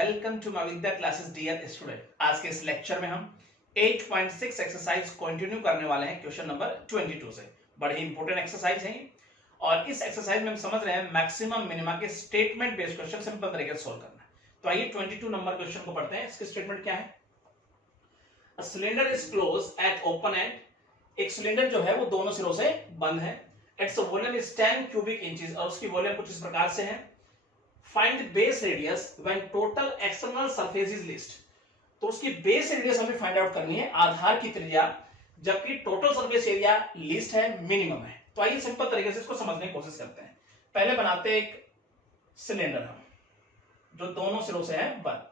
Welcome to my Vidya classes dear student. आज के इस लेक्चर में हम 8.6 एक्सरसाइज कंटिन्यू करने वाले हैं क्वेश्चन नंबर 22 से। बड़े ही इंपॉर्टेंट एक्सरसाइज है और इस एक्सरसाइज में हम समझ रहे हैं मैक्सिमम मिनिमा के स्टेटमेंट बेस्ड क्वेश्चन सिंपल तरीके से सोल्व करना है। तो आइए 22 नंबर क्वेश्चन को पढ़ते हैं। इसकी स्टेटमेंट क्या है? A cylinder is close eight open and. एक सिलेंडर जो है वो दोनों सिरों से बंद है। Its volume is 10 cubic inches और उसकी वॉल्यूम कुछ इस प्रकार से है। Find base radius when total external surface is list. तो उसकी बेस रेडियस हमें फाइंड आउट करनी है, आधार की त्रिज्या, जबकि टोटल सरफेस एरिया लिस्ट है, मिनिमम है। तो आइए सिंपल तरीके से इसको समझने की कोशिश करते हैं। पहले बनाते हैं एक सिलेंडर हम जो दोनों सिरों से है बंद।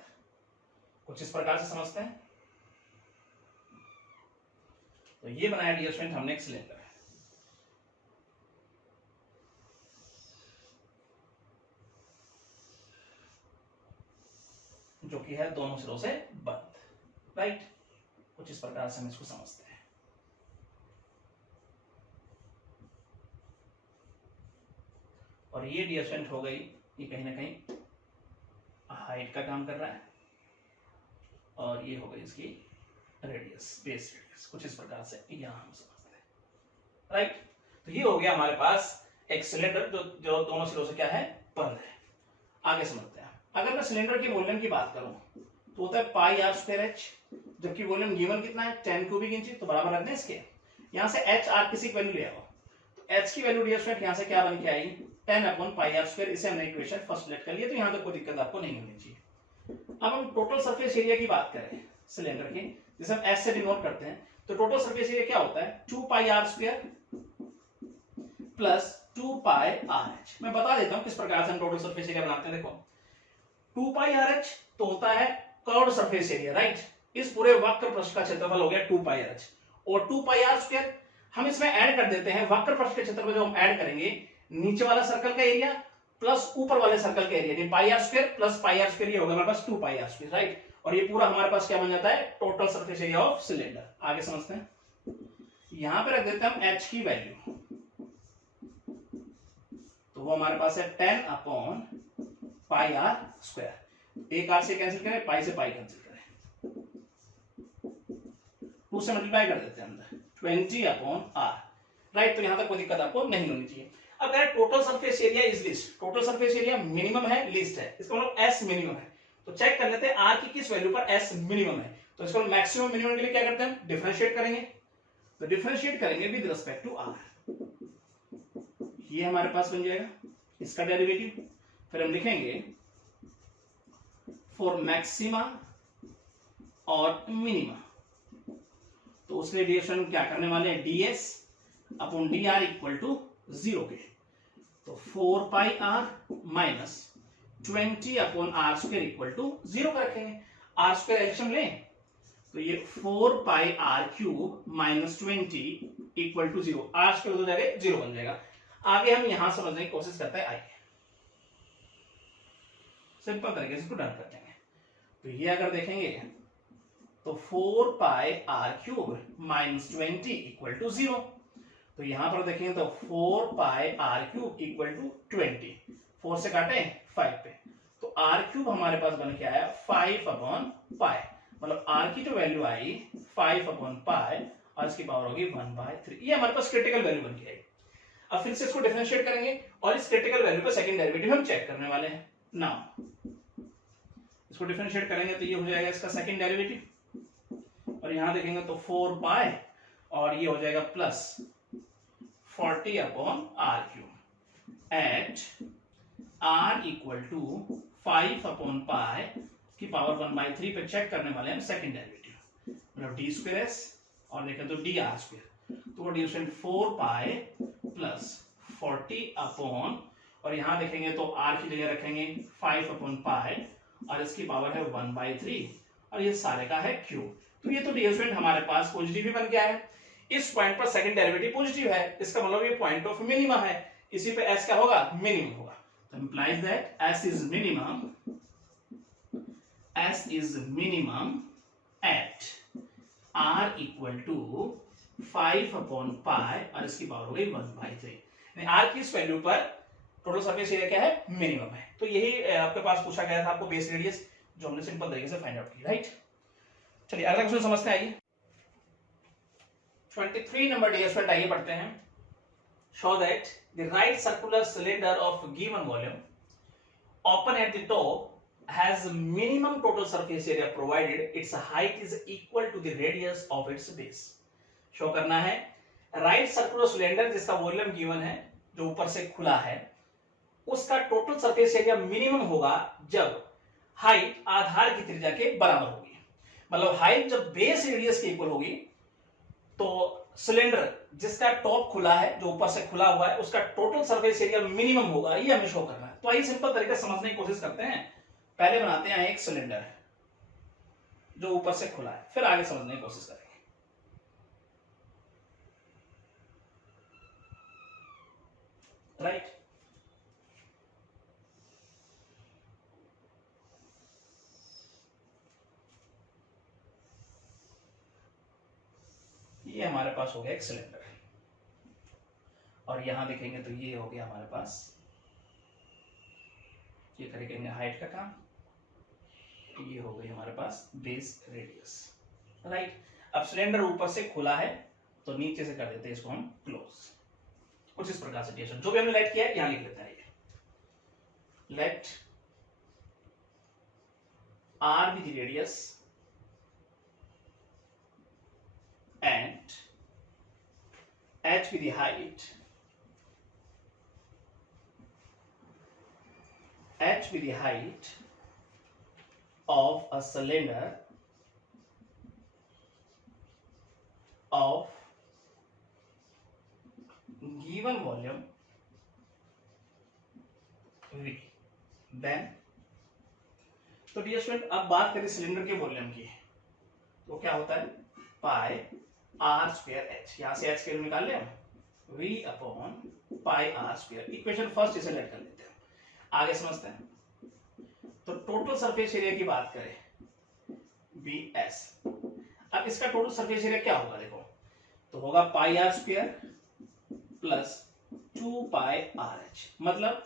कुछ इस प्रकार से समझते हैं। तो ये बनाया डियर स्टूडेंट हमने एक सिलेंडर जो कि है दोनों सिरों से बंद, राइट। कुछ इस प्रकार से हम इसको समझते हैं। और ये डियर स्टूडेंट हो गई, ये कहीं ना कहीं हाइट का काम कर रहा है और ये हो गई इसकी रेडियस, बेस रेडियस। कुछ इस प्रकार से यहां हम समझते हैं, राइट। तो ये हो गया हमारे पास एक सिलेंडर जो दोनों सिरों से क्या है, बंद है। आगे समझते हैं। अगर मैं सिलेंडर की वॉल्यूम की बात करूं तो होता है पाई आर स्क्वायर एच, जबकि वॉल्यूम गिवन कितना है 10 क्यूबिक इंच। तो बराबर रख दें इसके। यहां से एच आर किसी की वैल्यू ले आओ तो एच की वैल्यू डियर स्टूडेंट यहां से क्या बन के आई 10 अपॉन पाई आर स्क्वायर। इसे हमने इक्वेशन फर्स्ट लेट कर लिया, तो यहां तक कोई दिक्कत आपको नहीं होनी चाहिए। अब हम टोटल सरफेस एरिया की बात करें सिलेंडर की, जिसे हम एस से डिनोट करते हैं, तो टोटल सरफेस एरिया क्या होता है 2 pi are square plus 2 pi R H. मैं बता देता हूं किस प्रकार से हम टोटल सरफेस एरिया बनाते हैं। देखो 2 पाई आर एच तो होता है कर्व्ड सरफेस एरिया, राइट। इस पूरे वक्र पृष्ठ का क्षेत्रफल हो गया 2 पाई आर एच, और 2 पाई आर स्क्वायर हम इसमें ऐड कर देते हैं वक्र पृष्ठ के क्षेत्रफल। जो हम ऐड करेंगे नीचे वाला सर्कल का एरिया प्लस ऊपर वाले सर्कल का area, pi are square plus pi are square, ये होगा हमारे पास 2 पाई आर स्क्वायर, राइट। और ये पूरा हमारे पास क्या बन जाता है, total surface area of cylinder. आगे समझते हैं। यहां पे रख देते हैं हम एच की वैल्यू, तो वो हमारे पास है 10 अपॉन पाई आर स्क्वायर। एक आर से कैंसिल करें, पाई से पाई कैंसिल करें, 2 से मल्टीप्लाई कर देते हैं अंदर 20 अपॉन आर, राइट। तो यहां तक कोई दिक्कत आपको नहीं होनी चाहिए। अब कह रहे total surface area is list. Total surface area minimum है, लिस्ट है, इसका मतलब एस मिनिमम है। तो चेक कर लेते हैं आर की किस वैल्यू पर एस मिनिमम है। तो इसको मैक्सिमम मिनिमम के लिए क्या करते हैं, डिफरेंशिएट करेंगे। तो डिफरेंशिएट करेंगे विद रिस्पेक्ट टू आर, ये हमारे पास बन जाएगा इसका डेरिवेटिव। फिर हम लिखेंगे फॉर मैक्सिमा और मिनिमा, तो उसके लिए हम क्या करने वाले हैं, ds upon D R equal to 0 के। तो 4 pi R minus 20 upon R square equal to 0 का रखेंगे। आर स्क्वायर एल्सियम लें तो ये 4 pi R cube minus 20 equal to 0। R square हो जाएगा 0 बन जाएगा। आगे हम यहां समझने की कोशिश करते हैं। आइए सिंपल तरीके से इसको डन कर देंगे। तो ये अगर देखेंगे तो 4 pi R cube minus 20 equal to 0। तो यहां पर देखेंगे तो 4 pi R cube equal to 20, 4 से काटे 5 पे, तो आर क्यूब हमारे पास बन के आया 5 अपॉन पाई। मतलब आर की जो वैल्यू आई 5 अपॉन पाई और इसकी पावर होगी 1/3। ये हमारे पास क्रिटिकल वैल्यू बन के आई। अब फिर से इसको डिफरेंशिएट करेंगे और इस क्रिटिकल वैल्यू पे सेकंड डेरिवेटिव हम चेक करने वाले हैं। नाउ इसको डिफरेंशिएट करेंगे तो ये हो जाएगा इसका सेकंड डेरिवेटिव, और यहां देखेंगे तो 4 पाई और ये हो जाएगा plus 40 upon r cube at r equal to 5 upon pi की पावर 1/3 पे चेक करने वाले हैं सेकंड डेरिवेटिव, मतलब डी स्क्वायर एस और देखें तो डी आर स्क्वायर। तो वो d square 4 pi plus 40 upon, और यहां देखेंगे तो आर की जगह रखेंगे 5 अपॉन पाई और इसकी पावर है 1/3 और ये सारे का है क्यूब। तो ये तो डी स्क्वायर हमारे पास पॉजिटिव भी बन गया है। इस पॉइंट पर सेकंड डेरिवेटिव पॉजिटिव है, इसका मतलब ये पॉइंट ऑफ मिनिमा है। इसी पे एस क्या होगा, मिनिमम होगा। तो implies that s is minimum, s is minimum at r equal to 5 upon pi और इसकी पावर हो गई 1/3। आर की इस वैल्यू पर टोटल सरफेस एरिया क्या है, मिनिमम है। तो यही आपके पास पूछा गया था आपको बेस रेडियस। जो हमने सिंपल तरीके से फाइंड आउट की, राइट। चलिए अगला क्वेश्चन समझते हैं, आइए 23 नंबर डियर स्टूडेंट, आइए पढ़ते हैं। Show that the right circular cylinder of given volume open at the top has minimum total surface area provided its height is equal to the radius of its base। Show करना है right circular cylinder जिसका volume given है, जो ऊपर से खुला है, उसका टोटल सरफेस एरिया मिनिमम होगा जब हाइट आधार की त्रिज्या के बराबर होगी। मतलब हाइट जब बेस रेडियस के इक्वल होगी तो सिलेंडर जिसका टॉप खुला है, जो ऊपर से खुला हुआ है, उसका टोटल सरफेस एरिया मिनिमम होगा, ये हमें शो करना है। तो आइए सिंपल तरीके से समझने की कोशिश करते हैं। पहले बनाते हैं एक सिलेंडर जो ऊपर से खुला है, फिर आगे समझने की कोशिश करेंगे। राइट, ये हमारे पास हो गया एक सिलेंडर, और यहां देखेंगे तो ये हो गया हमारे पास, ये करेंगे हाइट का काम, ये हो गई हमारे पास बेस रेडियस, राइट। अब सिलेंडर ऊपर से खुला है तो नीचे से कर देते हैं इसको हम क्लोज, कुछ इस प्रकार से। जो भी हमने लेट किया है यहां लिख लेते हैं, let r be the radius and h be the height, h be the height of a cylinder of given volume v। then तो डियर स्टूडेंट अब बात करें सिलेंडर के वॉल्यूम की, तो क्या होता है पाई आर स्क्वायर एच, यहां से एच के निकाल ले हम, v upon pi are square. Equation first इसे लेट कर लेते हैं, आगे समझते हैं। तो टोटल सरफेस एरिया की बात करें BS, अब इसका टोटल सरफेस एरिया क्या होगा, देखो तो होगा pi are square plus 2 pi R H. मतलब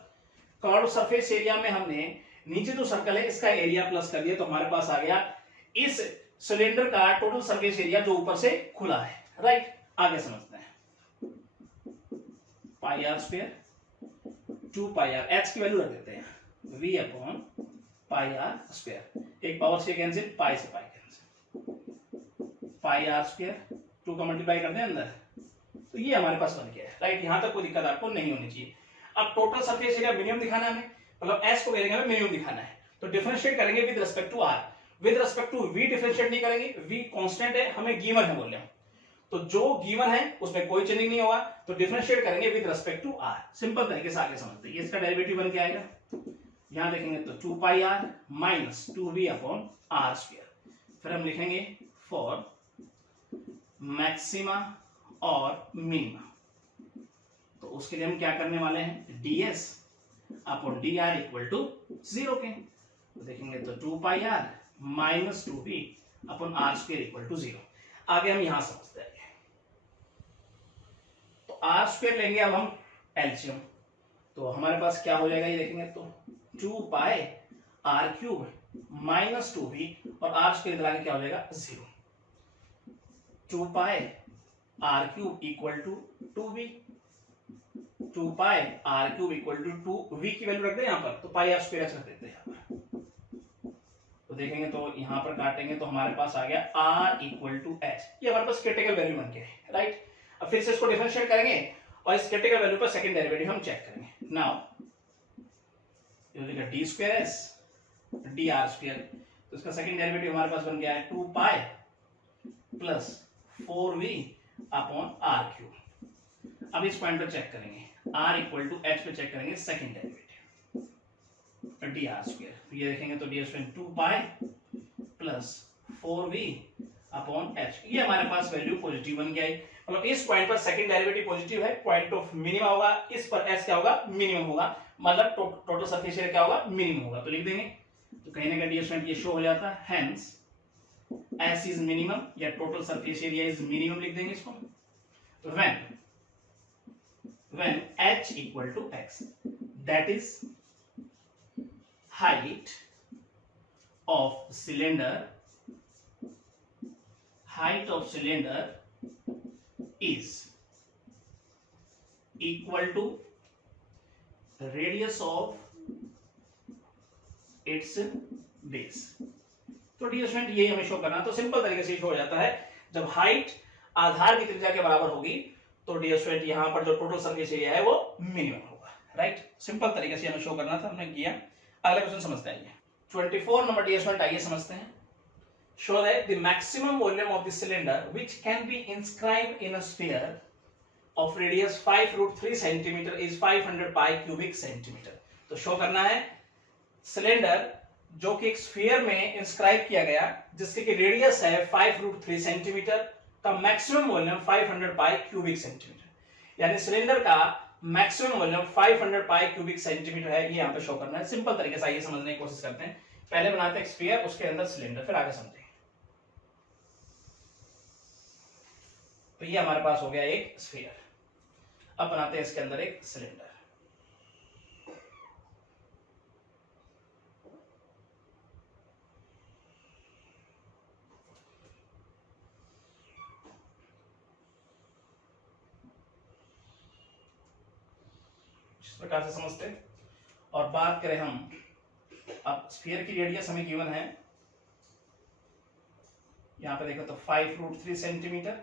कर्व सरफेस एरिया में हमने नीचे जो सर्कल है इसका एरिया प्लस कर दिया, तो हमारे पास आ गया इस सिलेंडर का टोटल सरफेस एरिया जो ऊपर से खुला है, राइट। आगे समझते हैं, pi are square 2 pi R, H की वैल्यू रख देते हैं v upon pi are square, एक पावर से कैंसिल, पाई से pi cancel, pi are square 2 का मल्टीप्लाई कर दें अंदर, तो ये हमारे पास बन गया है, राइट। यहां तक कोई दिक्कत आपको नहीं होनी चाहिए। अब टोटल सरफेस एरिया मिनिमम दिखाना है हमें, मतलब एस को वैल्यू हमें मिनिमम दिखाना है, तो डिफरेंशिएट करेंगे with respect to r, with respect to v differentiate नहीं करेंगे, वी कांस्टेंट है, हमें गिवन है वॉल्यूम, तो जो गिवन है उसमें कोई चेंजिंग नहीं होगा, तो डिफरेंशिएट करेंगे with respect to r. Simple तरीके से आगे समझते हैं, इसका डेरिवेटिव बन के आएगा, यहां देखेंगे तो 2 pi R minus 2v upon R square, फिर हम लिखेंगे फॉर मैक्सिमा और मिनिमा, तो उसके लिए हम क्या करने वाले हैं ds upon dr equal to 0 के, तो देखेंगे तो 2 pi R minus 2v upon R square equal to 0। आगे हम यहां समझते हैं, तो आर स्क्वायर लेंगे अब हम एलसीएम, तो हमारे पास क्या हो जाएगा ये देखेंगे तो 2 pi R cube minus 2v और आर स्क्वायर इधर आगे क्या हो जाएगा 0, 2 pi R cube equal to 2v, 2 pi R cube equal to 2v की वैल्यू रख दे यहां पर, तो पाई आर स्क्वायर रख देते हैं यहां पर, तो देखेंगे तो यहां पर काटेंगे तो हमारे पास आ गया r इक्वल टू एच, ये हमारे पास क्रिटिकल वैल्यू बन गया है, राइट। अब फिर से इसको डिफरेंशिएट करेंगे और इस क्रिटिकल वैल्यू पर सेकंड डेरिवेटिव हम चेक करेंगे। नाउ ये हो जाएगा d square S D r square, तो इसका सेकंड डेरिवेटिव हमारे पास बन गया है 2 pi plus 4v upon r cube. अब इस पॉइंट पर चेक करेंगे, r इक्वल टू एच पे चेक करेंगे second derivative d r square, तो ये देखेंगे तो d square 2 pi plus 4v upon h, ये हमारे पास वैल्यू पॉजिटिव बन गया है, मतलब इस पॉइंट पर सेकंड डेरिवेटिव पॉजिटिव है, पॉइंट ऑफ मिनिमा होगा, इस पर एस क्या होगा मिनिमम होगा, मतलब टोटल सरफेस एरिया क्या होगा मिनिमम होगा, तो लिख देंगे, तो कहीं ना कहीं स्टूडेंट ये शो हो जाता है, हेंस एस इज मिनिमम या total surface area is minimum, लिख देंगे इसको, when h equal to x, that is height of cylinder is equal to radius of its base। तो डियर स्टूडेंट ये हमें शो करना, तो सिंपल तरीके से शो हो जाता है जब हाइट आधार की त्रिज्या के बराबर होगी तो डियर स्टूडेंट यहां पर जो टोटल सरफेस एरिया है वो मिनिमम होगा, राइट। सिंपल तरीके से हमें शो करना था, हमने किया। अगला क्वेश्चन समझते हैं 24 नंबर डियर स्टूडेंट, आइए समझते हैं। show that the maximum volume of the cylinder which can be inscribed in a sphere of radius 5√3 centimeter is 500 pi cubic centimeter। तो शो करना है सिलेंडर जो कि एक स्फीयर में इंस्क्राइब किया गया जिसकी की रेडियस है 5√3 सेंटीमीटर का मैक्सिमम वॉल्यूम 500 पाई क्यूबिक सेंटीमीटर, यानी सिलेंडर का मैक्सिमम वॉल्यूम 500 पाई क्यूबिक सेंटीमीटर है, ये यहां पे शो करना है। सिंपल तरीके से आइए समझने की कोशिश करते हैं। पहले बनाते हैं स्फीयर, उसके अंदर सिलेंडर, फिर आगे समझेंगे। तो ये हमारे पास हो गया एक स्फीयर। अब बनाते हैं इसके अंदर एक सिलेंडर। इस प्रकार से समझते हैं। और बात करें हम, अब स्फीयर की रेडियस हमें गिवन है, यहां पे देखो तो 5√3 सेंटीमीटर,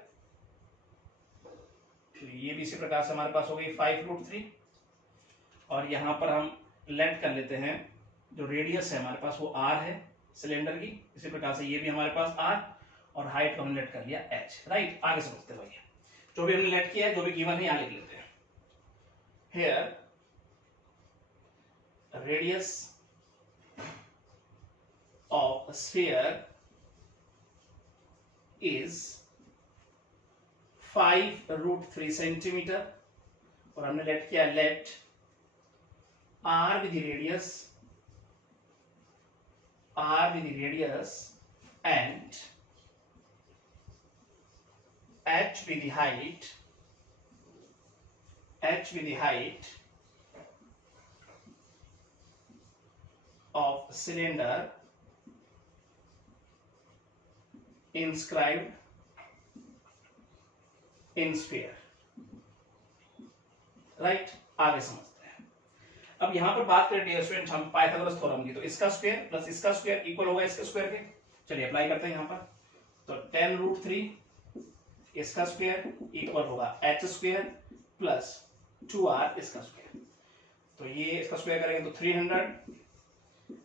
ये भी इसी प्रकार से हमारे पास हो गई 5√3। और यहां पर हम लेट कर लेते हैं जो रेडियस है हमारे पास वो r है सिलेंडर की, इसी प्रकार से ये भी हमारे पास r, और हाइट को हमने लेट कर लिया h, राइट। आगे समझते हैं भैया, जो भी हमने लेट किया है, जो भी गिवन है यहां लिख लेते हैं। Here radius of a sphere is 5√3 centimetre, और हमने लेट किया late r with the radius and h with the height of cylinder inscribed in sphere, right. आगे समझते हैं। अब यहां पर बात करें डियर स्टूडेंट हम पाइथागोरस थ्योरम की, तो इसका स्क्वायर प्लस इसका स्क्वायर इक्वल होगा इसके स्क्वायर के। चलिए अप्लाई करते हैं यहां पर। तो 10√3 इसका स्क्वायर इक्वल होगा h स्क्वायर प्लस 2r इसका स्क्वायर। तो ये इसका स्क्वायर करेंगे तो 300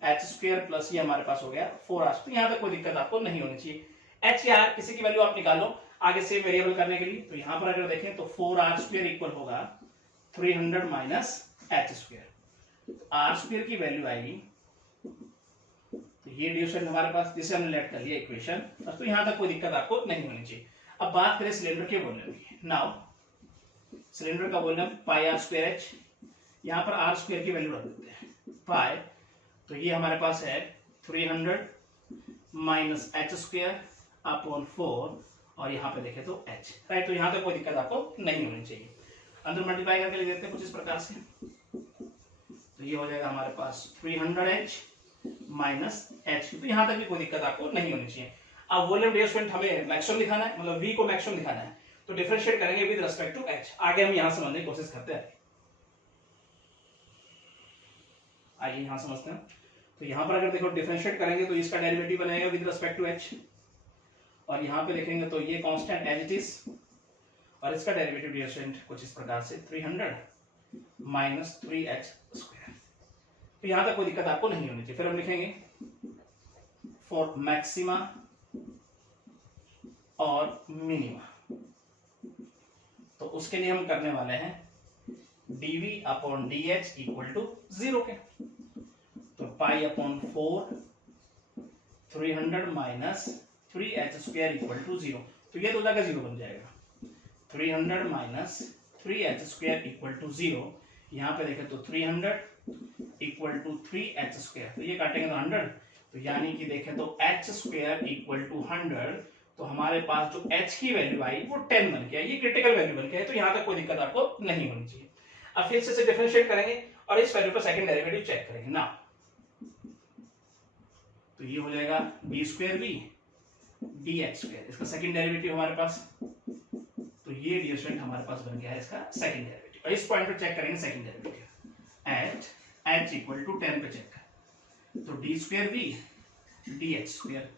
h स्क्वायर प्लस ये हमारे पास हो गया 4r। तो यहां तक कोई दिक्कत आपको नहीं होनी चाहिए। h या r किसी की वैल्यू आप निकाल लो आगे से वेरिएबल करने के लिए। तो यहां पर अगर देखें तो 4r स्क्वायर इक्वल होगा 300 minus h square. r square की वैल्यू आएगी, तो ये डिविजन हमारे पास जिसे हमने लेट कर लिया इक्वेशन, तो यहां तक कोई दिक्कत आपको नहीं होनी चाहिए। अब बात करें सिलेंडर के वॉल्यूम की। नाउ सिलेंडर का वॉल्यूम पाई r स्क्वायर h, यहां पर r स्क्वायर की वैल्यू रख देते हैं पाई, तो ये हमारे पास है 300 माइनस h स्क्वायर अपॉन 4, और यहाँ पे देखें तो h, राइट। तो यहाँ तक कोई दिक्कत आपको नहीं होनी चाहिए। अंदर मल्टीप्लाई करके लिख देते हैं कुछ इस प्रकार से, तो ये हो जाएगा हमारे पास 300h माइनस h, तो यहाँ तक भी कोई दिक्कत आपको नहीं होनी चाहिए। अब वॉल्यूम डियर स्टूडेंट हमें मैक्सिमम दिखाना है, मतलब v को मैक्सिमम दिखाना है, तो डिफरेंशिएट करेंगे विद रिस्पेक्ट टू h। आगे हम यहाँ समझने की कोशिश करते हैं। आइए यहाँ समझते हैं। तो यहाँ पर अगर देखो डिफरेंशिएट करेंगे तो इसका डेरिवेटिव बनेगा विद रिस्पेक्ट टू h, और यहाँ पे देखेंगे तो ये कांस्टेंट एज इट इज, और इसका डेरिवेटिव डियर स्टूडेंट कुछ इस प्रकार से 300 माइनस 3h स्क्वायर। तो यहाँ तक कोई दिक्कत आपको नहीं होनी चाहिए। फिर हम लिखेंगे फॉर मैक्सिमा और मिनिमा, तो उसके लिए हम करने वाले हैं dv upon dh equal to 0 के। तो pi upon 4 300 minus 3h square equal to 0, तो ये तो जगह 0 बन जाएगा। 300 minus 3h square equal to 0, यहाँ पे देखें तो 300 इक्वल टू 3h स्क्वायर, तो ये काटेंगे तो 100, तो यानी कि देखें तो h स्क्वायर इक्वल टू 100, तो हमारे पास जो h की वैल्यू आई वो 10 बन के आई, ये क्रिटिकल वैल्यू बन के आई, तो यहाँ तक कोई दिक्कत आपको नहीं होनी चाहिए। अब फिर से डिफरेंशिएट करेंगे और इस वैल्यू पर सेकंड डेरिवेटिव चेक करेंगे ना। तो ये हो जाएगा d square v d x square, इसका सेकंड डेरिवेटिव हमारे पास, तो ये डियर स्टूडेंट हमारे पास बन गया है इसका सेकंड डेरिवेटिव। और इस पॉइंट पे चेक करेंगे second derivative at h equal to 10 पे चेक कर, तो d square v d x square,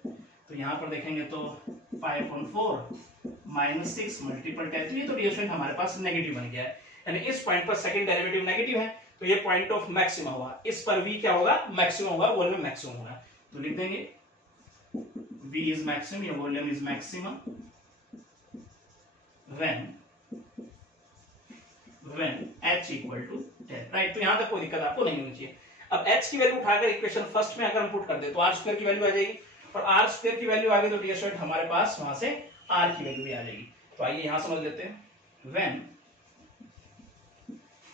तो यहाँ पर देखेंगे तो 5/4 माइनस 6 मल्टीपल 10, तो ये तो डियर स्टूडेंट हमारे पास नेगेटिव बन गया है, यानी इस पॉइंट पर सेकंड डेरिवेटिव नेगेटिव है, तो ये पॉइंट ऑफ मैक्सिमम हुआ, इस पर v क्या होगा, मैक्सिमम होगा, वॉल्यूम मैक्सिमम होगा, तो लिख देंगे v is maximum, your volume is maximum when h equal to 10, right. तो यहां तक कोई दिक्कत आपको नहीं होनी चाहिए। अब h की वैल्यू उठाकर इक्वेशन फर्स्ट में अगर हम पुट कर दे तो r स्क्वायर की वैल्यू आ जाएगी, और r स्क्वायर की वैल्यू आ गई तो डियर स्टूडेंट हमारे पास वहां से r की वैल्यू भी आ जाएगी। तो आइए यहां समझ लेते हैं, when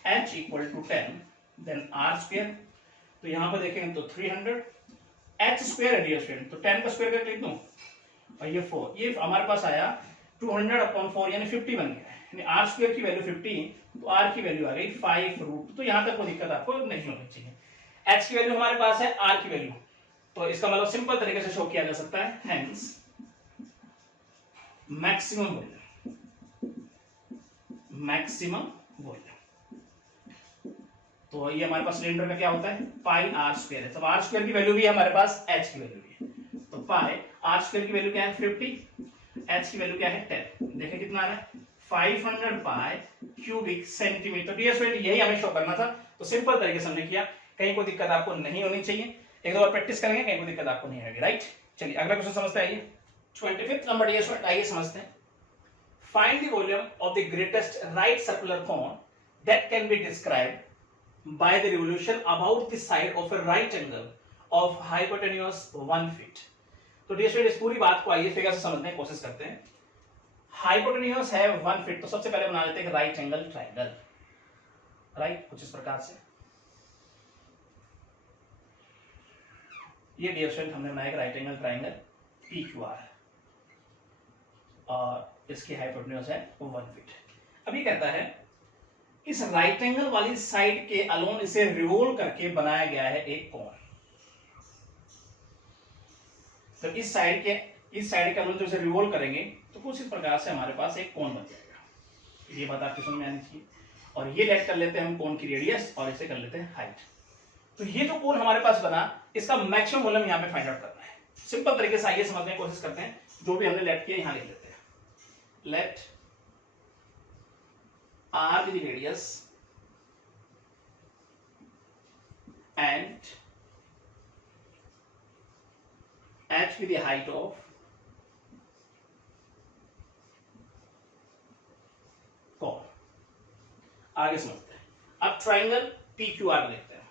h equal to 10 then r square, तो यहां पर देखेंगे तो 300 h स्क्वायर है डियर स्टूडेंट, तो 10 का स्क्वायर करके लिख दूं, और ये 4, ये हमारे पास आया 200/4 यानी 50 बन गया, यानी r स्क्वायर की वैल्यू 50, तो r की वैल्यू आ गई 5 तो यहां तक कोई दिक्कत आपको नहीं होनी चाहिए। h की वैल्यू हमारे पास है, r की वैल्यू, तो इसका मतलब सिंपल तरीके से शो किया जा सकता है, हेंस मैक्सिमम वॉल्यूम, तो ये हमारे पास सिलेंडर का क्या होता है, पाई आर स्क्वायर है, तो आर स्क्वायर की वैल्यू भी है हमारे पास, एच की वैल्यू भी है, तो पाई आर स्क्वायर की वैल्यू क्या है 50, एच की वैल्यू क्या है 10, देखें कितना आ रहा है 500 पाई क्यूबिक सेंटीमीटर। डियर स्टूडेंट यही हमें शो करना था, तो सिंपल तरीके से हमने किया, कहीं कोई दिक्कत आपको नहीं होनी चाहिए, एक दो बार प्रैक्टिस करेंगे कहीं कोई दिक्कत आपको नहीं आएगी, राइट। चलिए अगला क्वेश्चन समझते हैं, आइए 25th नंबर डियर स्टूडेंट, आइए समझते हैं, find the volume of the greatest right circular cone that can be described by the revolution about the side of a right angle of hypotenuse 1 feet। तो dear student इस पूरी बात को आइए figure से समझने की कोशिश करते हैं। हाइपोटेन्यूज है 1 फीट, तो सबसे पहले बना लेते हैं राइट एंगल ट्राइंगल, राइट, कुछ इस प्रकार से, ये डियर स्टूडेंट हमने बनाया राइट एंगल ट्राइंगल PQR, और इसकी हाइपोटेन्यूज है 1 फीट। अभी कहता है इस राइट एंगल वाली साइड के अलोन इसे रिवोल्व करके बनाया गया है एक कोण, तो इस साइड के अलोन जो इसे रिवोल्व करेंगे तो कुछ इस प्रकार से हमारे पास एक कोण बन जाएगा, ये बात आपकी समझ में आनी चाहिए। और ये लेट कर लेते हैं हम कोण की रेडियस, और इसे कर लेते हैं हाइट। तो ये जो कोण हमारे पास बना, इसका मैक्सिमम वॉल्यूम यहाँ पे फाइंड आउट करना है। सिंपल तरीके से आइए समझने की कोशिश करते हैं, जो भी हमने लेट किया यहाँ लिख लेते हैं, late r with the radius and h with the height of कोण। आगे समझते हैं, अब ट्राइंगल PQR देखते हैं,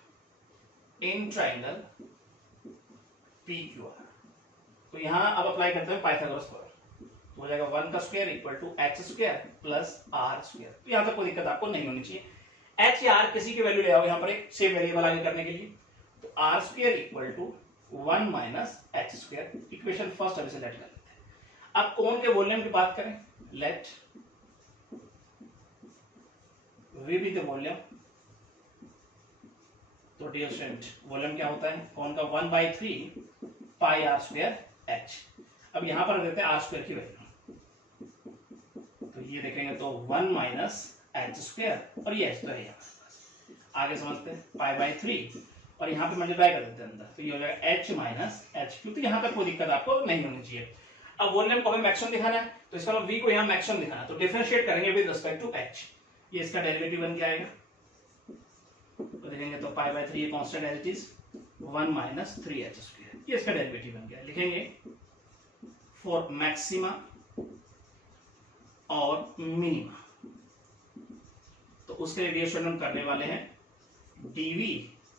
इन ट्राइंगल PQR, तो यहां अब अप्लाई करते हैं पाइथागोरस थ्योरम, हो जाएगा 1 का square equal to h square plus r square. तो यहां तक कोई दिक्कत आपको नहीं होनी चाहिए, h या r किसी की वैल्यू ले आओ यहां पर एक सेम वेरिएबल आगे करने के लिए, तो r square equal to 1 minus h square, equation first अब इसे लेट कर लेते हैं। अब कोण के वॉल्यूम की बात करें, let v be the volume, तो डियर स्टूडेंट वॉल्यूम क्या होता है कोण का 1/3 पाई r स्क्वायर h। अब यहां पर देते हैं r स्क्वायर की वैल्यू, तो ये देखेंगे तो 1 माइनस h स्क्वायर, और ये h तो है यहाँ आगे समझते हैं पाई/3, और यहाँ पे मल्टीप्लाई कर देते हैं अंदर, तो ये हो जाएगा h माइनस h क्यूब। तो यहाँ तक कोई दिक्कत आपको नहीं होनी चाहिए। अब वॉल्यूम को हमें मैक्सिमम दिखाना है, तो इसका मतलब v को यहाँ मैक्सिमम दिखाना है, तो डिफरेंशिएट करेंगे विद रिस्पेक्ट टू h, ये इसका डेरिवेटिव बन के आएगा, तो देखेंगे तो पाई/3 ये constant as it is 1 minus 3h square, ये इसका डेरिवेटिव बन गया। लिखेंगे फॉर मैक्सिमा और मिनिमा, तो उसके लिए रिएक्शन हम करने वाले हैं dv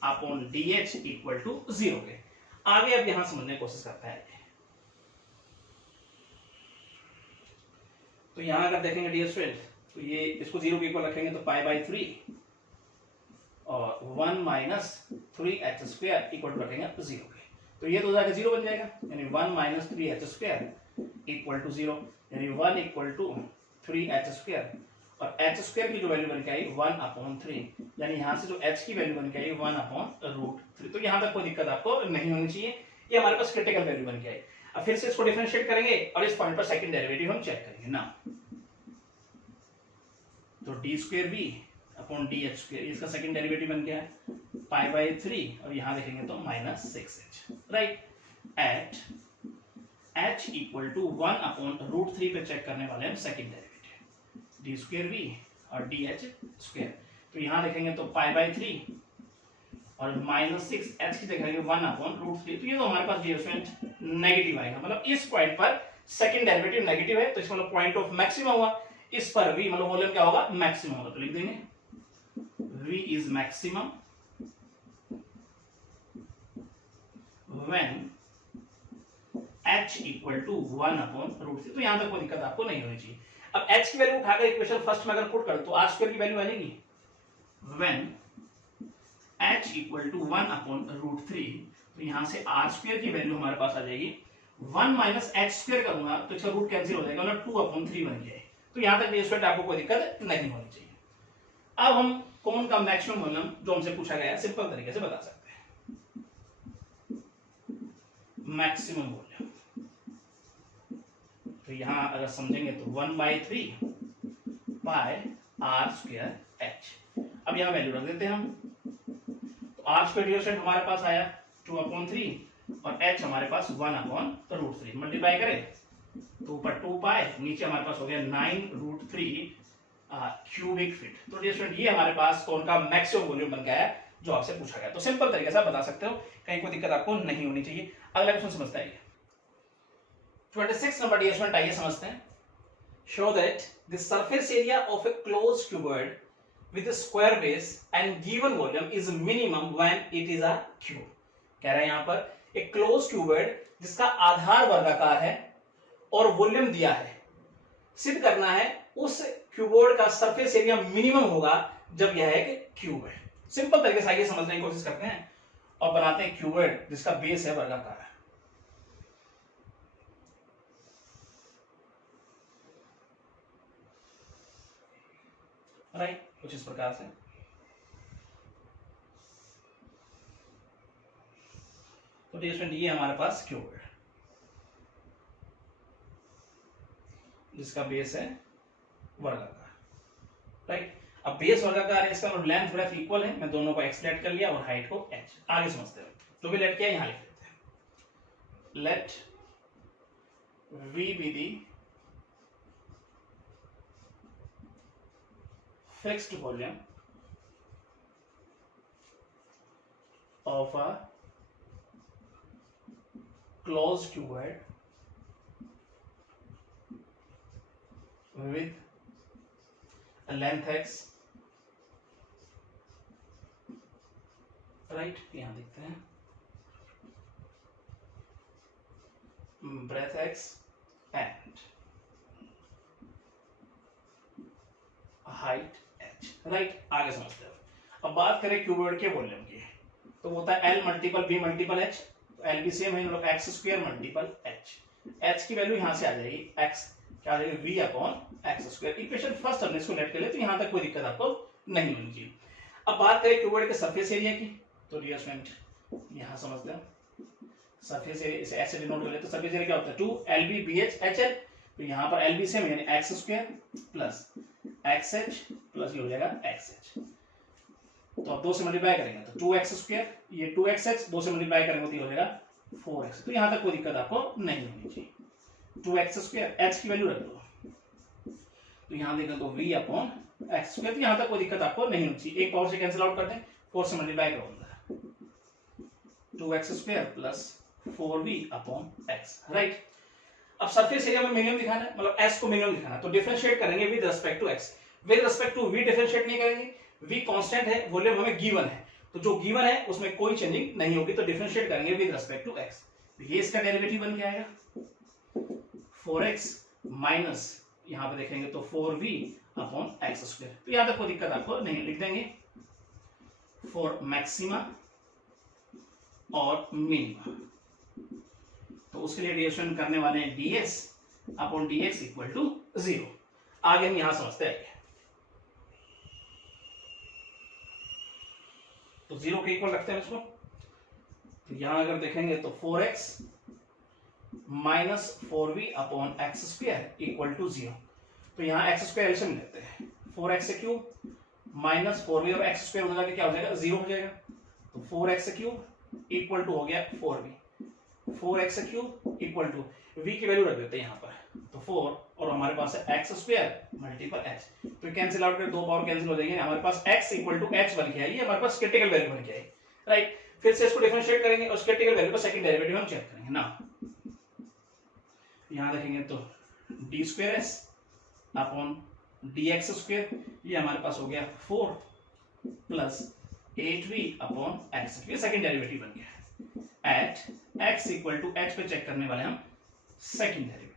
upon dh equal to 0 के। आगे अब यहां समझने की कोशिश करते हैं, तो यहां अगर देखेंगे डियर स्टूडेंट, तो ये इसको 0 के इक्वल रखेंगे तो पाई/3 और 1 minus 3h square equal to रखेंगे 0 के, तो ये तो जाकर 0 बन जाएगा, यानी 1 minus 3h square equal to 0, यानी 1 इक्वल टू 3h स्क्वायर, और h स्क्वायर की जो वैल्यू बन के आई 1/3, यानी यहां से जो h की वैल्यू बन के आई 1/√3। तो यहां तक कोई दिक्कत आपको नहीं होनी चाहिए, ये हमारे पास क्रिटिकल वैल्यू बन गया है। अब फिर से इसको डिफरेंशिएट करेंगे और इस पॉइंट पर सेकंड डेरिवेटिव हम चेक करेंगे ना। तो d square v upon d h square, इसका सेकंड डेरिवेटिव बन गया है पाई बाई 3 और यहां देखेंगे तो minus 6h, right. At h equal to 1 upon root 3 पे चेक करने वाले हम second derivative d square v और डी एच स्क्वायर। तो यहां देखेंगे तो पाई बाई 3 और माइनस 6h की जगह 1 अपॉन रूट 3। तो ये तो हमारे पास डिफरेंट नेगेटिव आएगा, मतलब इस पॉइंट पर सेकंड डेरिवेटिव नेगेटिव है, तो इसका मतलब पॉइंट ऑफ मैक्सिमम हुआ। इस पर v मतलब वॉल्यूम क्या होगा, मैक्सिमम होगा। तो लिख देंगे v is maximum when h equal to 1 upon root 3। तो यहां तक कोई दिक्कत आपको नहीं होनी चाहिए। अब h की वैल्यू उठाकर इक्वेशन फर्स्ट में अगर पुट कर तो r स्क्वायर की वैल्यू आ जाएगी when h equal to 1 upon root 3। तो यहां से r स्क्वायर की वैल्यू हमारे पास आ जाएगी 1 माइनस h स्क्वायर करूंगा तो इसका रूट कैंसिल हो जाएगा, मतलब 2 अपॉन 3 बन गया है। तो यहां तक स्टूडेंट आपको कोई दिक्कत नहीं होनी चाहिए। अब हम कौन का मैक्सिमम वॉल्यूम जो हमसे पूछा गया है सिंपल तरीके से बता सकते हैं। मैक्सिमम वॉल्यूम तो यहां अगर समझेंगे तो 1/3 पाई r स्क्वायर h। अब यहां वैल्यू रख देते हैं हम। तो r स्क्वायर स्टूडेंट हमारे पास आया 2 अपॉन 3 और h हमारे पास 1 अपॉन रूट 3। मल्टीप्लाई करें तो ऊपर 2 पाई, नीचे हमारे पास हो गया 9 रूट 3 क्यूबिक फीट। तो डियर स्टूडेंट ये हमारे पास कौन का मैक्सिमम वॉल्यूम बन गया है जो आपसे पूछा गया। तो सिंपल तरीके से आप बता सकते हो, कहीं कोई दिक्कत आपको नहीं होनी चाहिए। अगला क्वेश्चन समझते हैं 26 नंबर। डियर स्टूडेंट आइए समझते हैं। Show that the surface area of a closed cuboid with a square base and given volume is minimum when it is a cube। कह रहा है यहां पर एक क्लोज क्यूबॉइड जिसका आधार वर्गाकार है और वॉल्यूम दिया है, सिद्ध करना है उस क्यूबॉइड का सरफेस एरिया मिनिमम होगा जब यह एक क्यूब है। सिंपल तरीके से आइए समझने की कोशिश करते हैं और बनाते हैं क्यूबॉइड जिसका बेस है वर्गाकार है। राइट, कुछ इस प्रकार से। तो ये हमारे पास क्यूबॉइड जिसका बेस है वर्गाकार, राइट। अब बेस वर्गाकार है, इसका मतलब लेंथ ब्रेथ इक्वल है। मैं दोनों को x लेट कर लिया और हाइट को h। आगे समझते हैं। जो भी लेट किया यहां लिख देते हैं। Let v be the fixed volume of a closed cuboid with a length x, right. यहां देखते हैं breadth x and height h, right. आगे समझते हैं। अब बात करें क्यूबॉइड के वॉल्यूम की, तो वो होता है l multiple b multiple h। तो l भी सेम है, मतलब x square multiple h। h की वैल्यू यहां से आ जाएगी x क्या आ जाएगी v upon x square. Equation first हमने इसको लेट कर लिया, तो यहां तक कोई दिक्कत आपको नहीं होनी चाहिए। अब बात करें क्यूबॉइड के सरफेस एरिया की, तो डियर स्टूडेंट यहां समझते हैं सरफेस एरिया इसे ऐसे डिनोट कर लेते हैं। तो सरफेस एरिया क्या होता है 2 lb bh hl। तो यहां पर lb सेम यानी X square plus xh plus ये हो जाएगा xh। तो अब 2 से मल्टीप्लाई करेंगे तो 2x स्क्वायर, ये 2xh 2 से मल्टीप्लाई करेंगे तो ये हो जाएगा 4x। तो यहां तक कोई दिक्कत आपको नहीं होनी चाहिए। 2x स्क्वायर h की वैल्यू रख दो, तो यहां देखो तो v अपॉन एक्स स्क्वायर। तो यहां तक कोई दिक्कत आपको नहीं होनी चाहिए। एक पावर से कैंसिल आउट करते हैं, 4 से मल्टीप्लाई करो 2x square plus 4v upon x, right. अब सरफेस एरिया में मिनिमम दिखाना है, मतलब s को मिनिमम दिखाना है, तो डिफरेंशिएट करेंगे with respect to x। With respect to v differentiate नहीं करेंगे, v कांस्टेंट है, वॉल्यूम हमें गिवन है, तो जो गिवन है उसमें कोई चेंजिंग नहीं होगी। तो डिफरेंशिएट करेंगे विद रिस्पेक्ट टू x। ये इसका डेरिवेटिव बन के आएगा 4x माइनस यहां पे देखेंगे तो 4v अपॉन एक्स स्क्वायर। तो यहां तक कोई दिक्कत आपको नहीं, लिख देंगे फॉर मैक्सिमा और मिनिमा। तो उसके लिए रिएक्शन करने वाले हैं ds upon dx equal to 0। आगे हम यहां समझते हैं, तो 0 के इक्वल रखते हैं इसको। तो यहां अगर देखेंगे तो 4x minus 4v upon x square equal to 0। तो यहाँ एक्स स्क्वायर एलसीएम लेते हैं, 4x क्यूब माइनस 4v और एक्स स्क्वायर हो जाएगा, क्या हो जाएगा 0 हो जाएगा। तो 4x क्यूब इक्वल टू हो गया 4v, 4x cube equal to v की वैल्यू रख देते हैं यहाँ पर, तो 4 और हमारे पास है एक्स स्क्वायर मल्टीपल h। तो कैंसिल आउट कर, दो पावर कैंसिल हो जाएंगे, हमारे पास x इक्वल टू h बन के आई, ये हमारे पास क्रिटिकल वैल्यू बन के आई, राइट। फिर से इसको डिफरेंशिएट करेंगे और क्रिटिकल वैल्यू पर सेकंड डेरिवेटिव हम चेक करेंगे ना। यहां देखेंगे तो d square s upon d x square, ये हमारे पास हो गया 4 प्लस 8v अपॉन एक्स, ये सेकंड डेरिवेटिव बन गया। At x equal to h पे चेक करने वाले हम सेकंड डेरिवेटिव,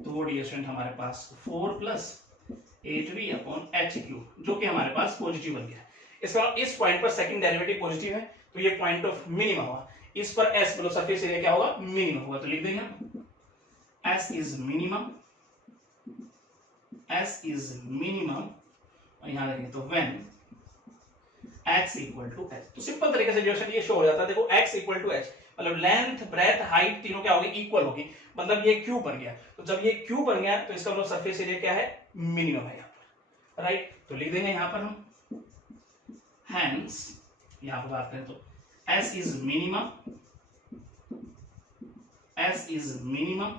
तो वो डियर स्टूडेंट हमारे पास 4 plus 8v upon h cube, जो कि हमारे पास पॉजिटिव बन गया। इसका इस पॉइंट पर सेकंड डेरिवेटिव पॉजिटिव है, तो ये पॉइंट ऑफ मिनिमम हुआ। इस पर s मतलब सरफेस एरिया क्या होगा, मिनिमम होगा। तो लिख देंगे हम s is minimum, s is minimum, और यहां देखेंगे तो when x equal to h। तो सिंपल तरीके से जो ये शो हो जाता है, देखो x इक्वल टू h मतलब लेंथ ब्रेथ हाइट तीनों क्या होगी, इक्वल होगी, मतलब ये क्यूब बन गया। तो जब ये क्यूब बन गया तो इसका मतलब सरफेस एरिया क्या है, मिनिमम है यहाँ पर, राइट। तो लिख देंगे यहाँ पर हम हैंस, यहाँ पर बात करें तो s is minimum, s is minimum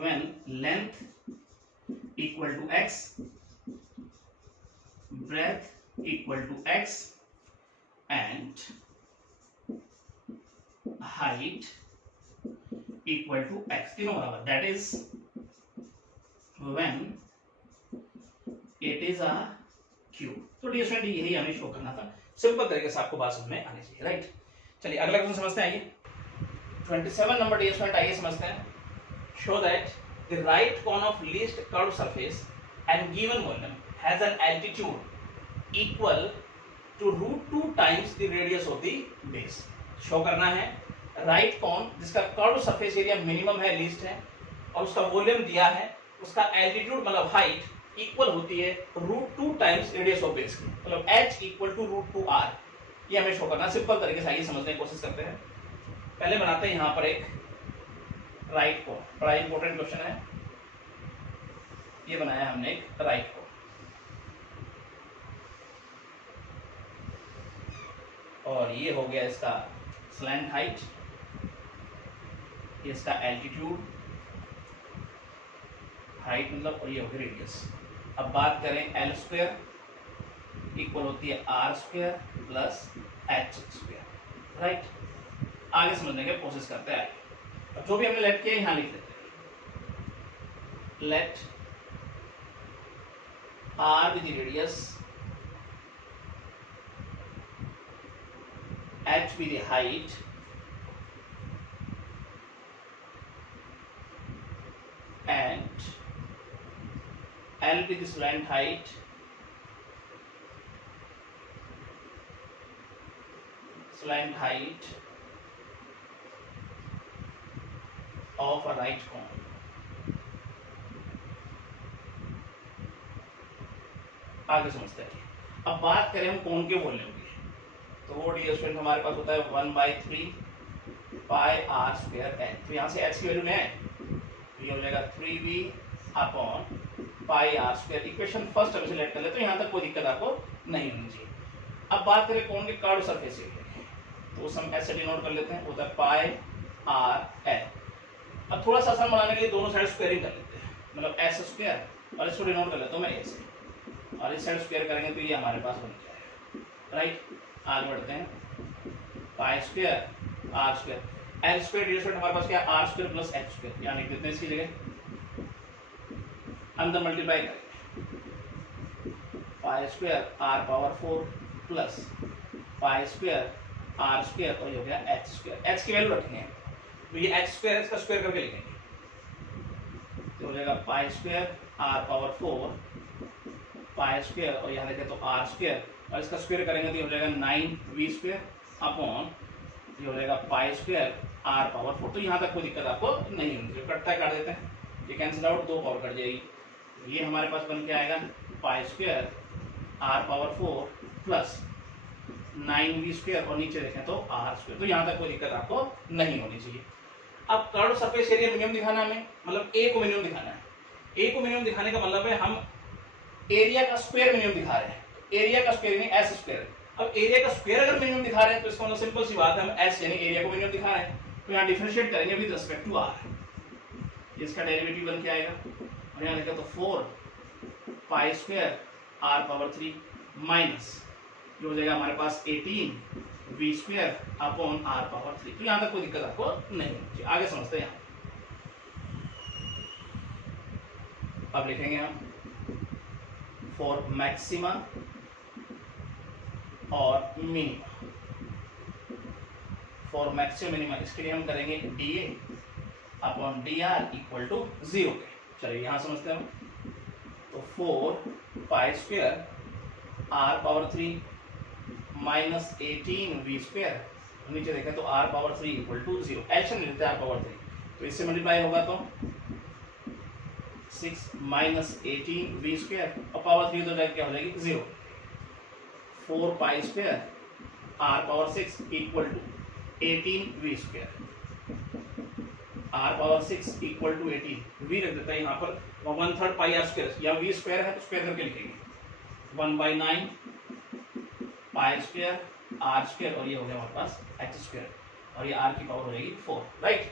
when length equal to x, breadth equal to x and height equal to x, तीनों बराबर, that is when it is a cube। तो डियर स्टूडेंट यही हमें शो करना था, सिंपल तरीके से आपको बात समझ में आनी चाहिए, राइट। चलिए अगला क्वेश्चन समझते हैं, आइए 27 नंबर डियर स्टूडेंट, आइए समझते हैं। Show that the right cone of least curved surface and given volume has an altitude equal to √2 times the radius of the base। Show करना है राइट कॉन जिसका कर्व सरफेस एरिया मिनिमम है, least है, और उसका volume दिया है, उसका एल्टीट्यूड मतलब हाइट इक्वल होती है √2 टाइम्स रेडियस ऑफ बेस की, मतलब h इक्वल टू √2r। ये हमें शो करना, सिंपल तरीके से आइए समझने की कोशिश करते हैं। पहले बनाते हैं यहाँ पर एक राइट को, बड़ा इंपॉर्टेंट क्वेश्चन है, ये बनाया हमने एक राइट को, और ये हो गया इसका स्लैंट हाइट, ये इसका एल्टीट्यूड हाइट मतलब, और ये हो गया रेडियस। अब बात करें एल स्क्वायर इक्वल होती है r square plus h square, right. आगे समझने की कोशिश करते हैं। अब जो भी हमने लेट किया यहां लिख देते हैं, let r with radius, h with height, and l with slant height, slant height of a right cone। आगे समझते हैं। अब बात करें हम कोन के वॉल्यूम की, तो वो डियर स्टूडेंट हमारे पास होता है 1/3 पाई आर स्क्वायर एच। तो यहाँ से एच की वैल्यू है, तो ये हो जाएगा 3v upon pi are square. Equation first हम सिलेक्ट कर ले, तो यहाँ तक कोई दिक्कत आपको नहीं होनी चाहिए। अब बात करें कोन के कर्व सरफेस एरिया, तो हम ऐसे डिनोट कर लेते हैं, होता है पाई आर एल। अब थोड़ा सा आसान बनाने के लिए दोनों साइड स्क्वायरिंग कर लेते हैं, मतलब एस स्क्वायर, और इसको डिनोट कर लेता हूँ मैं ए से, और इस साइड स्क्वायर करेंगे तो ये हमारे पास बन जाएगा, राइट। आगे बढ़ते हैं, pi square r square, l square d square हमारे पास क्या है, r square plus h square, यहाँ लिख देते हैं इसकी जगह, अंदर मल्टीप्लाई करेंगे, pi square r power 4 plus pi square r square, और ये हो गया एच स्क्वायर। एच की वैल्यू रखेंगे, तो ये एच स्क्वायर इसका स्क्वायर करके लिखेंगे, तो हो जाएगा pi square r power 4 pi square, और यहाँ लिखे तो आर स्क्वायर, और इसका स्क्वायर करेंगे तो ये हो जाएगा 9v स्क्वायर अपॉन, ये हो जाएगा पाई स्क्वायर आर पावर 4। तो यहाँ तक कोई दिक्कत आपको नहीं होनी चाहिए, कटता काट देते हैं, ये कैंसिल आउट, 2 पावर कट जाएगी, ये हमारे पास बन के आएगा pi square r power 4 plus 9v² और नीचे देखें तो r²। तो यहां तक कोई दिक्कत आपको नहीं होनी चाहिए। अब कर्व सरफेस एरिया मिनिमम दिखाना हमें, मतलब a को मिनिमम दिखाना है। a को मिनिमम दिखाने का मतलब है हम एरिया का स्क्वायर मिनिमम दिखा रहे हैं। एरिया का स्क्वायर यानी s²। अब एरिया का स्क्वायर अगर मिनिमम दिखा रहे हैं तो इसका मतलब सिंपल सी बात है, हम s यानी एरिया को मिनिमम दिखा रहे हैं। तो यहाँ डिफरेंशिएट करेंगे विद रिस्पेक्ट टू r, इसका डेरिवेटिव बन के आएगा। और यहाँ लिखा तो 4π² r⁻³ माइनस जो हो जाएगा हमारे पास 18v² अपॉन r⁻³। तो यहाँ तक कोई दिक्कत आपको नहीं होगी। आगे समझते हैं। अब लिखेंगे हम फॉर मैक्सिमा और मिनिमा। फॉर मैक्सिमम मिनिमा इसके लिए हम करेंगे dA upon dr equal to 0 के। चलिए यहां समझते हैं। तो 4π² r⁻³ माइनस 18v², नीचे देखें तो r⁻³ इक्वल टू 0। एलसीएम लेते हैं r⁻³, तो इससे मल्टीप्लाई होगा तो 6 माइनस 18v² और पावर 3 तो क्या हो जाएगी 0। 4π² r⁻6 equal to 18v², r⁻6 equal to 18, v रख देता है यहाँ पर 1/3 πr², या v² है तो स्क्वायर करके लिखेंगे 1/9 π² r² और ये हो गया हमारे पास h² और ये r की पावर हो जाएगी 4, राइट।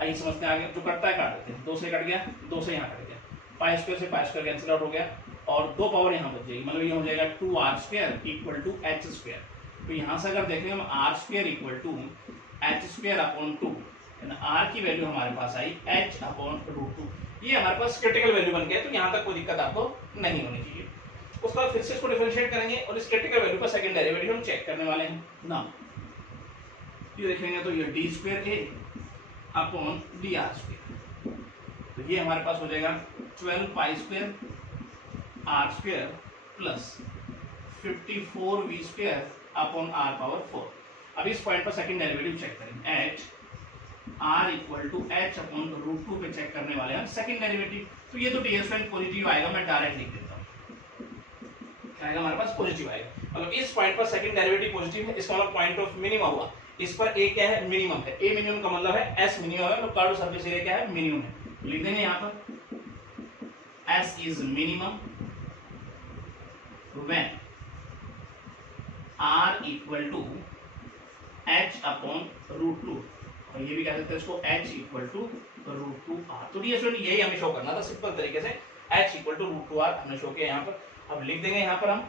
आइए समझते हैं आगे। जो कटता है काट देते हैं। 2 से कट गया, 2 से यहाँ कट गया, π² से π² कैंसिल आउट हो गया और 2 पावर यहाँ बच जाएगी, मतलब ये हो जाएगा 2r² इक्वल टू h²। तो यहाँ से अगर देखें हम r² equal to h² upon 2, r की वैल्यू हमारे पास आई h अपॉन √2। ये हमारे पास क्रिटिकल वैल्यू बन गया। तो यहाँ तक कोई दिक्कत आपको नहीं होनी चाहिए। उसके बाद फिर से इसको डिफरेंशिएट करेंगे और इस क्रिटिकल वैल्यू का सेकंड डेरिवेटिव हम चेक करने वाले हैं ना। ये देखेंगे तो ये d² अपॉन dr²। तो ये हमारे पास हो जाएगा 12π² r² plus 54v² upon r⁻4। अब इस पॉइंट पर सेकंड डेरिवेटिव चेक करेंगे। h r equal to h upon √2 पे चेक करने वाले हैं सेकंड डेरिवेटिव। तो ये तो ds² पॉजिटिव आएगा, मैं डायरेक्ट लिख देता हूँ। क्या आएगा हमारे पास पॉजिटिव आएगा। मतलब इस पॉइंट पर सेकंड डेरिवेटिव पॉजिटिव है, इसका मतलब पॉइंट ऑफ मिनिमा हुआ। इस पर a क्या है मिनिमम है, a मिनिमम का मतलब है s मिनिमम है, तो कर्व सरफेस एरिया क्या है मिनिमम है। लिख देंगे यहाँ पर s is minimum when r equal to h upon √2, और ये भी कह सकते हैं इसको h इक्वल टू √2r। तो ds² यही हमें शो करना था सिंपल तरीके से, h इक्वल टू √2r हमने शो किया यहाँ पर। अब लिख देंगे यहाँ पर हम,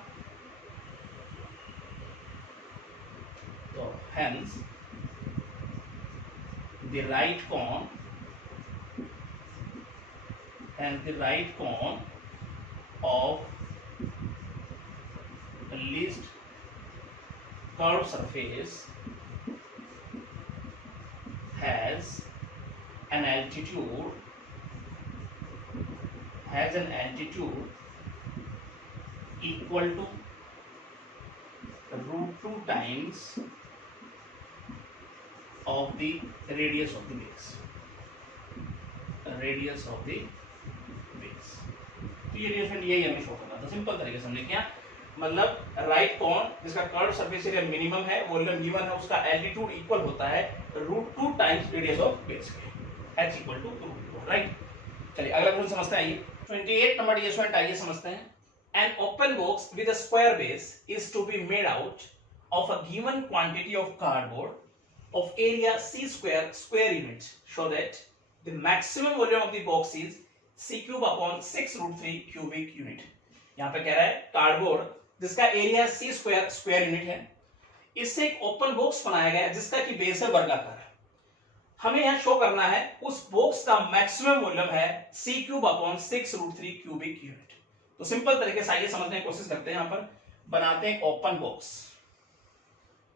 तो hence the right cone of least curved surface has an altitude equal to √2 times of the radius of the base। तो ये डिफरेंट यही हमें शो करना था सिंपल तरीके से। हमने क्या मतलब राइट कॉन जिसका कर्व सरफेस एरिया मिनिमम है, वॉल्यूम गिवन है, उसका एल्टीट्यूड इक्वल होता है √2 टाइम्स रेडियस ऑफ बेस के, h इक्वल टू √2, राइट। चलिए अगला क्वेश्चन समझते हैं। आइए 28 नंबर ds²। आइए समझते हैं। An open box with a square base is to be made out of a given quantity of cardboard of area c² square units, so that the maximum volume of the box is c³ upon 6√3 cubic unit। यहाँ पे कह रहा है cardboard जिसका area c² square unit है, इससे एक open box बनाया गया है जिसका की बेस है वर्गाकार। हमें यहाँ शो करना है उस बॉक्स का मैक्सिमम वॉल्यूम है c³ अपॉन 6√3 क्यूबिक यूनिट। तो सिंपल तरीके से आइए समझने की कोशिश करते हैं। यहाँ पर बनाते हैं ओपन बॉक्स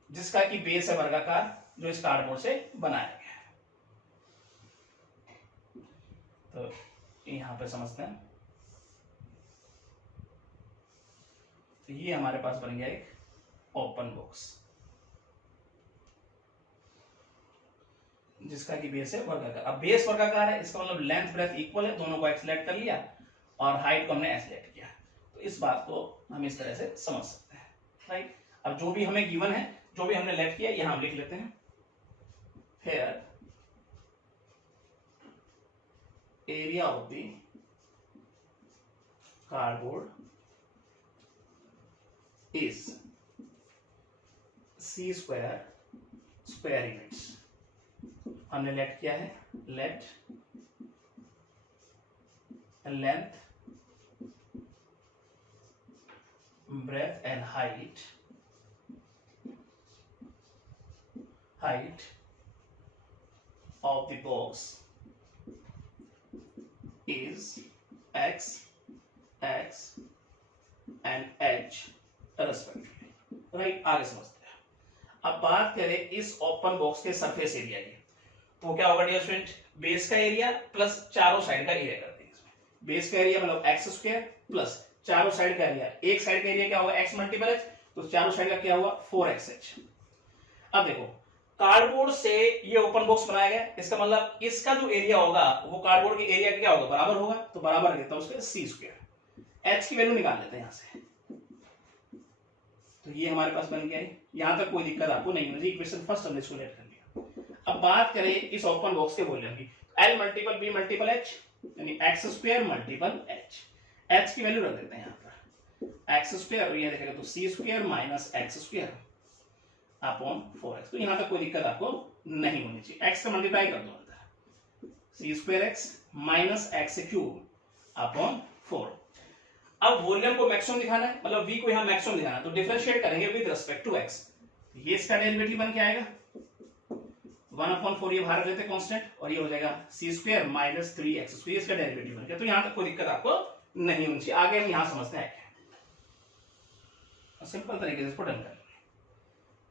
जिसका की बेस है वर्गाकार, जो इस कार्डबोर्ड से बनाया गया है। तो यहां पे समझते हैं। तो ये हमारे पास बन गया एक ओपन बॉक्स जिसका की बेस है वर्गाकार। अब बेस वर्गाकार है, इसका मतलब लेंथ ब्रेथ इक्वल है, दोनों को एक्स लेट कर लिया और हाइट को हमने एस लेट किया। तो इस बात को हम इस तरह से समझ सकते हैं। राइट। अब जो भी हमें गिवन है, जो भी हमने लेट किया, यहां हम लिख लेते हैं। Here area of the cardboard is c square square units। हमने लेट किया है, late length, breadth and height of the box is x, x and h respectively, right. आगे समझते हैं। अब बात करें इस ओपन बॉक्स के सरफेस एरिया की, तो क्या होगा डियर स्टूडेंट, बेस का एरिया प्लस चारों साइड का एरिया करते हैं इसमें। बेस का एरिया मतलब एक्स स्क्वायर प्लस चारों साइड का एरिया, एक साइड का एरिया क्या होगा एक्स मल्टीपल एच, तो चारों साइड का क्या हुआ 4xh। अब देखो कार्डबोर्ड से ये ओपन बॉक्स बनाया गया, इसका मतलब इसका जो एरिया होगा वो कार्डबोर्ड के एरिया का क्या होगा बराबर होगा, तो बराबर देता हूं उसके सी स्क्वायर। एच की वैल्यू निकाल लेते हैं यहां से, तो ये हमारे पास बन गया है। यहां तक कोई दिक्कत आपको नहीं होगी, इक्वेशन फर्स्ट हमने इसको लेट कर लिया। अब बात करें इस ओपन बॉक्स के वॉल्यूम की, L multiple B multiple H यानी X square multiple H. H की वैल्यू रख देते हैं यहां पर एक्स स्क्वायर, और ये देखेगा तो C square minus X square upon 4x। तो यहां तक कोई दिक्कत आपको नहीं होनी चाहिए। x का मल्टीप्लाई कर दो अंदर, C square X minus X cube upon 4। अब वॉल्यूम को मैक्सिमम दिखाना है, मतलब v को यहां मैक्सिमम दिखाना है, तो डिफरेंशिएट करेंगे विद रिस्पेक्ट टू x। ये इसका डेरिवेटिव बन के आएगा 1/4, ये बाहर लेते कांस्टेंट, और ये हो जाएगा सी स्क्वायर माइनस 3x स्क्वायर, इसका डेरिवेटिव बन गया। तो यहां तक कोई दिक्कत आपको नहीं होनी चाहिए। आगे हम यहां समझते हैं क्या, सिंपल तरीके से इसको डन कर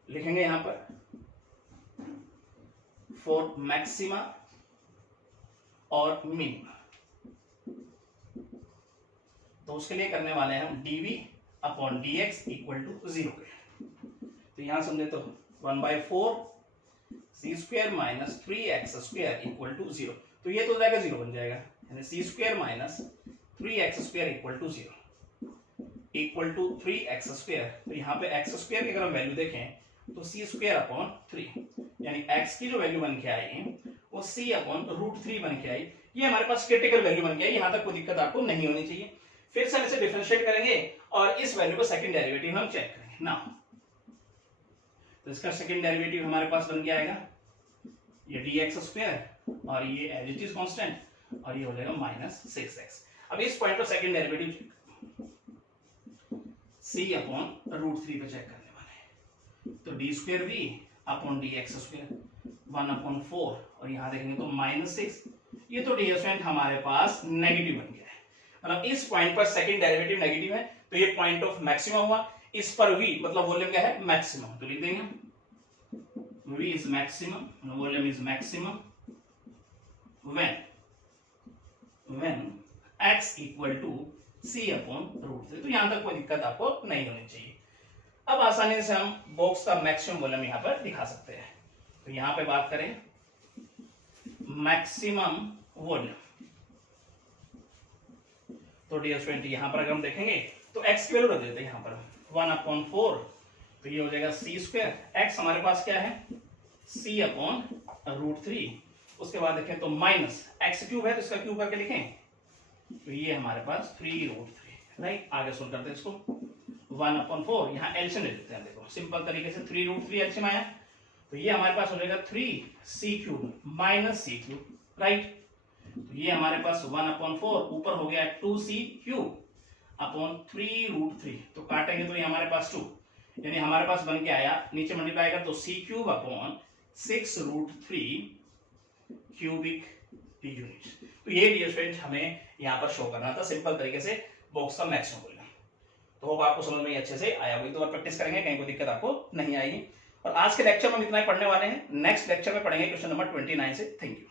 लिखेंगे यहां पर फॉर मैक्सिमा और मिनिमा, तो उसके लिए करने वाले हैं हम dv upon dx equal to 0 के। तो यहां समझे तो 1/4 C square minus 3x square equal to 0, तो ये तो हो जाएगा 0 बन जाएगा, यानी C square minus 3x square equal to 0 equal to 3x square. तो यहाँ पे x स्क्वायर की अगर हम वैल्यू देखें तो सी स्क्वायर अपॉन 3, यानी x की जो वैल्यू बन के आई वो c अपॉन √3 बन के आई। ये हमारे पास क्रिटिकल वैल्यू बन के आई, यहां तक कोई दिक्कत आपको नहीं होनी चाहिए। फिर से हम इसे डिफरेंशिएट करेंगे और इस वैल्यू को सेकंड डेरिवेटिव हम चेक करेंगे ना। तो इसका सेकंड डेरिवेटिव हमारे पास बन के आएगा ये dx स्क्वायर, और ये एज इट इज कांस्टेंट, और ये हो जाएगा माइनस 6x। अब इस पॉइंट पर सेकंड डेरिवेटिव c अपॉन √3 पे चेक करने वाले हैं, तो d square v upon dx square 1/4, और यहां देखेंगे तो -6। ये तो डियर स्टूडेंट हमारे पास नेगेटिव बन गया है, मतलब इस पॉइंट पर सेकंड डेरिवेटिव नेगेटिव है, तो ये पॉइंट ऑफ मैक्सिमम हुआ। इस पर v मतलब वॉल्यूम क्या है मैक्सिमम, तो लिख देंगे v is maximum, volume is maximum when x equal to c upon √3। तो यहां तक कोई दिक्कत आपको नहीं होनी चाहिए। अब आसानी से हम बॉक्स का मैक्सिमम वॉल्यूम यहां पर दिखा सकते हैं। तो यहां पे बात करें मैक्सिमम वॉल्यूम, तो डियर स्टूडेंट यहां पर अगर हम देखेंगे तो x की वैल्यू रख देते हैं यहां पर 1/4, तो ये हो जाएगा सी स्क्वायर, x हमारे पास क्या है c अपॉन √3। उसके बाद देखें तो माइनस एक्स क्यूब है, तो इसका क्यूब करके लिखें, तो ये हमारे पास 3√3, राइट। आगे सोल्व करते हैं इसको 1/4, यहाँ एलसीएम ले लेते हैं। देखो सिंपल तरीके से 3√3 एलसीएम आया, तो ये हमारे पास हो जाएगा 3c³ माइनस c³, राइट। तो ये हमारे पास 1/4 ऊपर हो गया 2c³ अपॉन 3√3, तो काटेंगे तो ये हमारे पास 2, यानी हमारे पास बन के आया नीचे मल्टीप्लाई कर तो c³ अपॉन 6√3 क्यूबिक यूनिट। तो ये डियर स्टूडेंट हमें यहाँ पर शो करना था सिंपल तरीके से बॉक्स का मैक्सिमम वॉल्यूम। तो होप आपको समझ में अच्छे से आया होगी, तो और प्रैक्टिस करेंगे, कहीं कोई दिक्कत आपको नहीं आएगी। और आज के लेक्चर में हम इतना ही पढ़ने वाले हैं, नेक्स्ट लेक्चर में पढ़ेंगे क्वेश्चन नंबर 29 से। Thank you.